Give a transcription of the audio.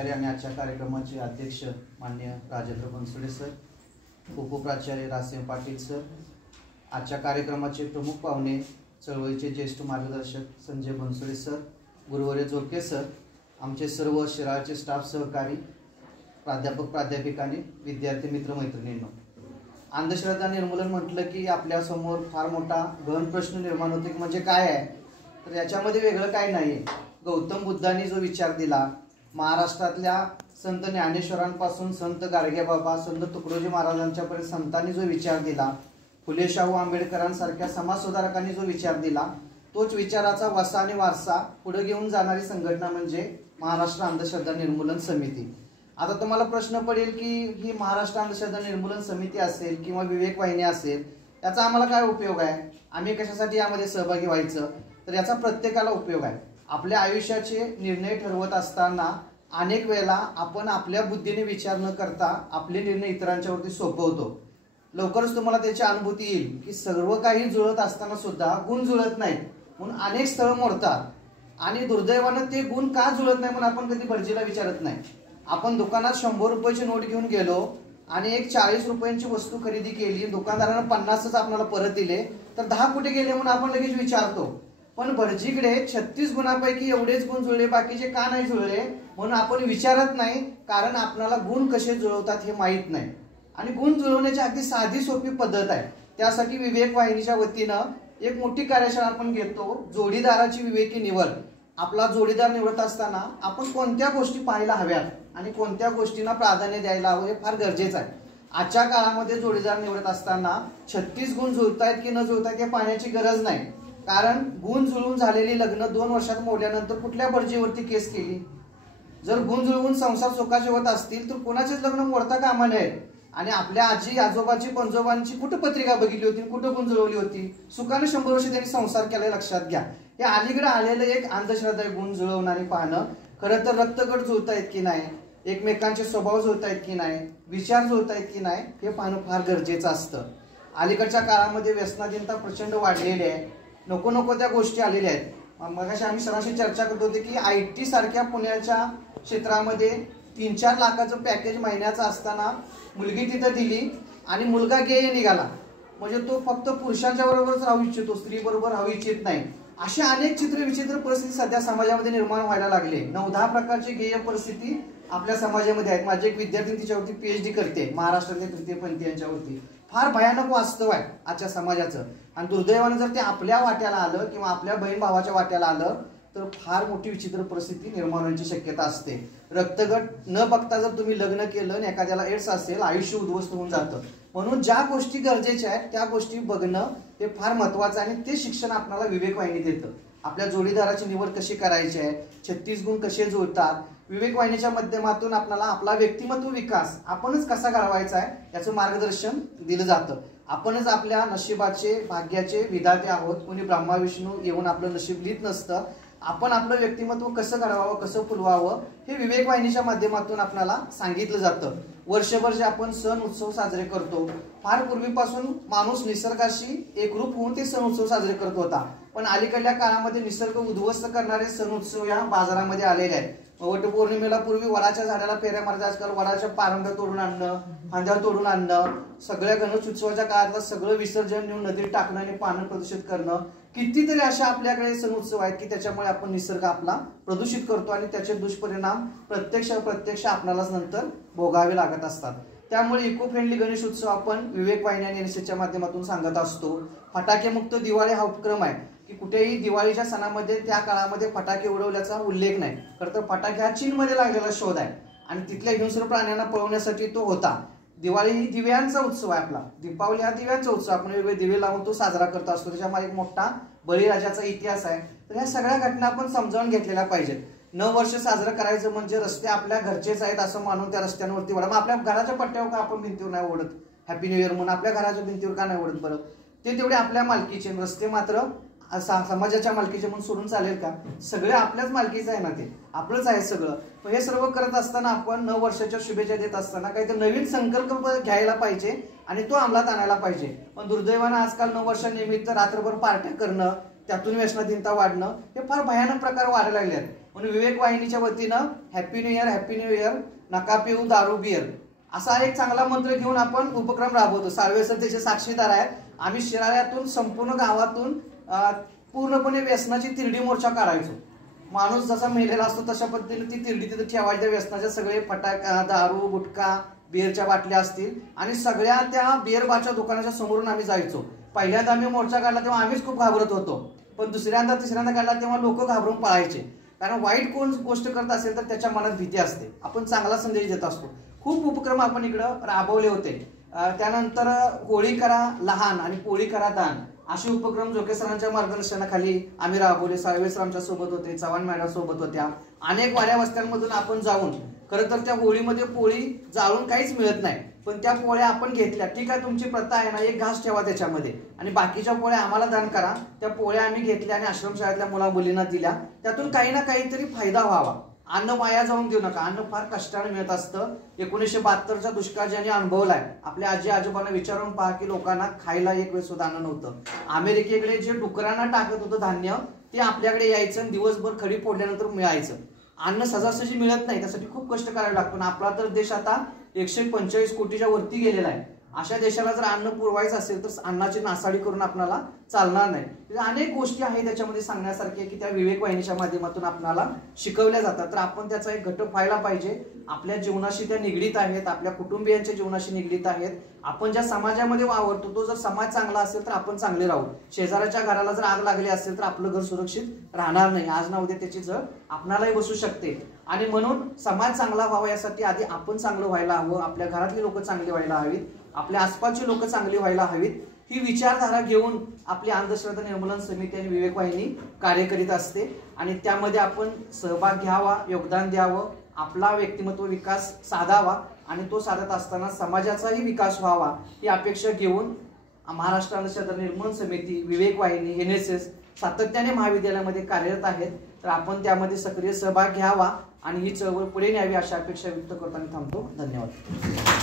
आणि आजच्या कार्यक्रमाचे अध्यक्ष माननीय राजेंद्र बनसोडे सर, उपप्राचार्य राजेंद्र पाटील सर, आजच्या कार्यक्रमाचे प्रमुख पाहुणे चळवळीचे ज्येष्ठ मार्गदर्शक संजय बनसोडे सर, गुरुवर्य जोडके सर, आमचे सर्व शिराळचे स्टाफ सहकारी, प्राध्यापक प्राध्यापिकांनी, विद्यार्थी मित्र मैत्रिणींनो, अंधश्रद्धा निर्मूलन म्हटलं की आपल्या समोर फार मोठा गहन प्रश्न निर्माण होतो की म्हणजे काय आहे. तर याच्यामध्ये वेगळं काय नाहीये. गौतम बुद्धांनी जो विचार दिला, महाराष्ट्रातल्या संत ज्ञानेश्वरांपासून संत गाडगेबाबा, संत तुकडोजी महाराजांच्यापर्यंत संतांनी जो विचार दिला, फुले शाहू आंबेडकरांसारख्या समाजसुधारकांनी जो विचार दिला, तोच विचाराचा वसा आणि वारसा पुढे घेऊन जाणारी संघटना म्हणजे महाराष्ट्र अंधश्रद्धा निर्मूलन समिती. आता तुम्हाला प्रश्न पडेल की ही महाराष्ट्र अंधश्रद्धा निर्मूलन समिती असेल किंवा विवेक वाहिनी असेल, याचा आम्हाला काय उपयोग आहे, आम्ही कशासाठी यामध्ये सहभागी व्हायचं. तर याचा प्रत्येकाला उपयोग आहे. आपल्या आयुष्याचे निर्णय ठरवत असताना अनेक वेळेला आपण आपल्या बुद्धीने विचार न करता आपले निर्णय इतरांच्यावरती सोपवतो. लवकरच तुम्हाला त्याची अनुभूती येईल की सर्व काही जुळत असताना सुद्धा गुण जुळत नाही म्हणून अनेक स्थळ मोडतात. आणि दुर्दैवानं ते गुण का जुळत नाही म्हणून आपण कधी भटजीला विचारत नाही. आपण दुकानात 100 रुपयाची नोट घेऊन गेलो आणि एक 40 रुपयांची वस्तू खरेदी केली, दुकानदारानं 50च आपल्याला परत दिले, तर 10 कुठे गेले म्हणून आपण लगेच विचारतो. पण भटजीकडे 36 गुणांपैकी एवढेच गुण जुळले, बाकीचे का नाही जुळले म्हणून आपण विचारत नाही, कारण आपल्याला गुण कसे जुळवतात हे माहीत नाही. आणि गुण जुळवण्याची अगदी साधी सोपी पद्धत आहे. त्यासाठी विवेक वाहिनीच्या वतीनं एक मोठी कार्यशाळा आपण घेतो, जोडीदाराची विवेकी निवड. आपला जोडीदार निवडत असताना आपण कोणत्या गोष्टी पाहायला हव्यात आणि कोणत्या गोष्टींना प्राधान्य द्यायला हवं हे फार गरजेचं आहे. आजच्या काळामध्ये जोडीदार निवडत असताना 36 गुण जुळतायत की न जुळतायत हे पाहण्याची गरज नाही. कारण गुण जुळून झालेली लग्न 2 वर्षात मोडल्यानंतर कुठल्या भटजीवरती केस केली. जर गुण जुळवून संसार सुखाचे होत असतील तर कोणाचेच लग्न मोडता कामा नये. आणि आपल्या आजी आजोबाची पंजोबांची कुठं पत्रिका बघितली होती, कुठं गुण जुळवली होती, सुखाने 100 वर्ष त्यांनी संसार केला, लक्षात घ्या. हे अलीकडे आलेलं एक अंधश्रद्धा गुण जुळवणारी पाहणं. खरं तर रक्तगट जुळतायत की नाही, एकमेकांचे स्वभाव जुळतायत की नाही, विचार जुळतायत की नाही हे पाहणं फार गरजेचं असतं. अलीकडच्या काळामध्ये व्यसनाधीनता प्रचंड वाढलेली आहे. नको नको त्या गोष्टी आलेल्या आहेत. मगाशी आम्ही सरांशी चर्चा करत होतो की IT सारख्या पुण्याच्या क्षेत्रामध्ये 3-4 लाखाचं पॅकेज महिन्याचं असताना मुलगी तिथं दिली आणि मुलगा गेय निघाला. म्हणजे तो फक्त पुरुषांच्या बरोबरच राहू इच्छितो, स्त्री बरोबर राहू इच्छित नाही. अशा अनेक चित्रविचित्र परिस्थिती सध्या समाजामध्ये निर्माण व्हायला लागले. 9-10 प्रकारची गेय परिस्थिती आपल्या समाजामध्ये आहेत. माझी एक विद्यार्थी तिच्यावरती PhD करते, महाराष्ट्रातल्या तृतीयपंथीयांच्यावरती. फार भयानक वास्तव आहे आजच्या समाजाचं. आणि दुर्दैवानं जर ते आपल्या वाट्याला आलं किंवा आपल्या बहीण भावाच्या वाट्याला आलं तर फार मोठी विचित्र परिस्थिती निर्माण होण्याची शक्यता असते. रक्तगट न बघता जर तुम्ही लग्न केलं आणि एखाद्याला एड्स असेल, आयुष्य उद्ध्वस्त होऊन जातं. म्हणून ज्या गोष्टी गरजेच्या आहेत त्या गोष्टी बघणं हे फार महत्वाचं आहे. आणि ते शिक्षण आपल्याला विवेक वाहिनी देतं. आपल्या जोडीदाराची निवड कशी करायची आहे, 36 गुण कसे जुळतात, विवेक वाहिनीच्या माध्यमातून आपल्याला आपला व्यक्तिमत्व विकास आपणच कसा घडवायचा आहे याचं मार्गदर्शन दिलं जातं. आपणच आपल्या नशिबाचे भाग्याचे विधाते आहोत. कोणी ब्रह्मा विष्णू येऊन आपलं नशीब लिहित नसतं. आपण आपलं व्यक्तिमत्व कसं घडवावं, कसं फुलवावं हे विवेक वाहिनीच्या माध्यमातून आपल्याला सांगितलं जातं. वर्षभर जे आपण सण उत्सव साजरे करतो, फार पूर्वीपासून माणूस निसर्गाशी एकरूप होऊन ते सण उत्सव साजरे करत होता. पण अलीकडल्या काळामध्ये निसर्ग उद्ध्वस्त करणारे सण उत्सव या बाजारामध्ये आलेले आहेत. वटपौर्णिमेला पूर्वी वडाच्या झाडाला फेऱ्या मारतात, आजकाल वडाच्या पारंब्या तोडून आणणं, फांद्या तोडून आणणं, सगळ्या गणेश उत्सवाच्या काळातलं सगळं विसर्जन नेऊन नदीत टाकणं आणि पाणी प्रदूषित करणं. कितीतरी अशा आपल्याकडे सण उत्सव आहेत की त्याच्यामुळे आपण निसर्ग आपला प्रदूषित करतो आणि त्याचे दुष्परिणाम प्रत्यक्ष आपल्यालाच नंतर भोगावे लागत असतात. त्यामुळे इको फ्रेंडली गणेश उत्सव आपण विवेक वाहिनी आणि NSSच्या माध्यमातून सांगत असतो. फटाके मुक्त दिवाळी हा उपक्रम आहे की कुठेही दिवाळीच्या सणामध्ये त्या काळामध्ये फटाके उडवल्याचा उल्लेख नाही. खरं तर फटाके हा चीनमध्ये लागलेला शोध आहे आणि तिथल्या हिंस्र प्राण्यांना पळवण्यासाठी तो होता. दिवाळी ही दिव्यांचा उत्सव आहे आपला. दीपावली हा दिव्यांचा उत्सव, आपण वेगवेगळे दिवे लावून तो साजरा करत असतो. त्याच्यामध्ये एक मोठा बळीराजाचा इतिहास आहे. तर ह्या सगळ्या घटना आपण समजावून घेतलेल्या पाहिजेत. 9 वर्ष साजरं करायचं म्हणजे रस्ते आपल्या घरचेच आहेत असं मानून त्या रस्त्यांवरती वडा. मग आपल्या घराच्या पट्ट्यावर का आपण भिंतीवर नाही ओढत हॅपी न्यू इयर म्हणून, आपल्या घराच्या भिंतीवर का नाही ओढत बरं? ते तेवढे आपल्या मालकीचे, रस्ते मात्र समाजाच्या मालकीचे म्हणून सोडून चालेल का? सगळे आपल्याच मालकीचं आहे ना, ते आपलंच आहे सगळं. मग हे सर्व करत असताना आपण 9 वर्षाच्या शुभेच्छा देत असताना काहीतरी नवीन संकल्प घ्यायला पाहिजे आणि तो अंमलात आणायला पाहिजे. पण दुर्दैवानं आजकाल 9 वर्षानिमित्त रात्रभर पार्ट्या करणं, त्यातून व्यसनाधीनता वाढणं हे फार भयानक प्रकार वाढायला लागले आहेत. म्हणून विवेक वाहिनीच्या वतीनं हॅपी न्यू इयर, नका पिऊ दारू बियर असा एक चांगला मंत्र घेऊन आपण उपक्रम राबवतो. साळवे सर त्याचे साक्षीदार आहेत. आम्ही शिराळ्यातून संपूर्ण गावातून पूर्णपणे व्यसनाची तिरडी मोर्चा काढायचो. माणूस जसा मेलेला असतो तशा पद्धतीने ती तिरडी तिथे ठेवायची. त्या व्यसनाचे सगळे फटाका, दारू, गुटखा, बिअरच्या बाटल्या असतील आणि सगळ्या त्या बिअर बारच्या दुकानाच्या समोरून आम्ही जायचो. पहिल्यांदा आम्ही मोर्चा काढला तेव्हा आम्हीच खूप घाबरत होतो, पण दुसऱ्यांदा तिसऱ्यांदा काढला तेव्हा लोक घाबरून पळायचे. कारण वाईट कोण गोष्ट करत असेल तर त्याच्या मनात भीती असते. आपण चांगला संदेश देत असतो. खूप उपक्रम आपण इकडं राबवले होते. त्यानंतर होळी करा लहान आणि पोळी करा दान असे उपक्रम जोके सरांच्या मार्गदर्शनाखाली आम्ही राबवले. साळवे सर आमच्या सोबत होते, चव्हाण मॅडम सोबत होत्या. अनेक वाड्या वस्त्यांमधून आपण जाऊन, खरं तर त्या होळीमध्ये पोळी जाळून काहीच मिळत नाही, पण त्या पोळ्या आपण घेतल्या. ठीक आहे, तुमची प्रथा आहे ना, एक घास ठेवा त्याच्यामध्ये आणि बाकीच्या पोळ्या आम्हाला दान करा. त्या पोळ्या आम्ही घेतल्या आणि आश्रमशाळेतल्या मुला मुलींना दिल्या. त्यातून काही ना काहीतरी फायदा व्हावा. अन्न वाया जाऊन देऊ नका. अन्न फार कष्टाने मिळत असतं. 1972चा दुष्काळ ज्यांनी अनुभवलाय, आपल्या आजी आजोबांना विचारून पहा की लोकांना खायला एक वेळ सुद्धा अन्न नव्हतं. अमेरिकेकडे जे डुकरांना टाकत होतं धान्य ते आपल्याकडे यायचं आणि दिवसभर खडी फोडल्यानंतर मिळायचं. अन्न सहजासहजी मिळत नाही, त्यासाठी खूप कष्ट करावे लागतो. आपला तर देश आता 145 कोटीच्या वरती गेलेला आहे. अशा देशाला जर अन्न पुरवायचं असेल तर अन्नाची नासाडी करून आपल्याला चालणार नाही. अनेक गोष्टी आहेत त्याच्यामध्ये सांगण्यासारख्या की त्या विवेक वाहिनीच्या माध्यमातून आपल्याला शिकवल्या जातात. तर आपण त्याचा एक घटक व्हायला पाहिजे. आपल्या जीवनाशी त्या निगडीत आहेत, आपल्या कुटुंबियांच्या जीवनाशी निगडीत आहेत. आपण ज्या समाजामध्ये वावरतो तो जर समाज चांगला असेल तर आपण चांगले राहू. शेजाऱ्याच्या घराला जर आग लागली असेल तर आपलं घर सुरक्षित राहणार नाही. आज ना उद्या त्याची जळ आपणालाही बसू शकते. आणि म्हणून समाज चांगला व्हावा यासाठी आधी आपण चांगलं व्हायला हवं. आपल्या घरातली लोक चांगली व्हायला हवीत, आपल्या आसपासची लोक चांगली व्हायला हवीत. ही विचारधारा घेऊन आपली अंधश्रद्धा निर्मूलन समिती आणि विवेक वाहिनी कार्य करीत असते आणि त्यामध्ये आपण सहभाग घ्यावा, योगदान द्यावं, आपला व्यक्तिमत्व विकास साधावा आणि तो साधत असताना समाजाचाही विकास व्हावा ही अपेक्षा घेऊन महाराष्ट्र अंधश्रद्धा निर्मूलन समिती, विवेक वाहिनी, NSS सातत्याने महाविद्यालयामध्ये कार्यरत आहेत. तर आपण त्यामध्ये सक्रिय सहभाग घ्यावा आणि ही चळवळ पुढे न्यावी अशा अपेक्षा व्यक्त करताना थांबतो. धन्यवाद.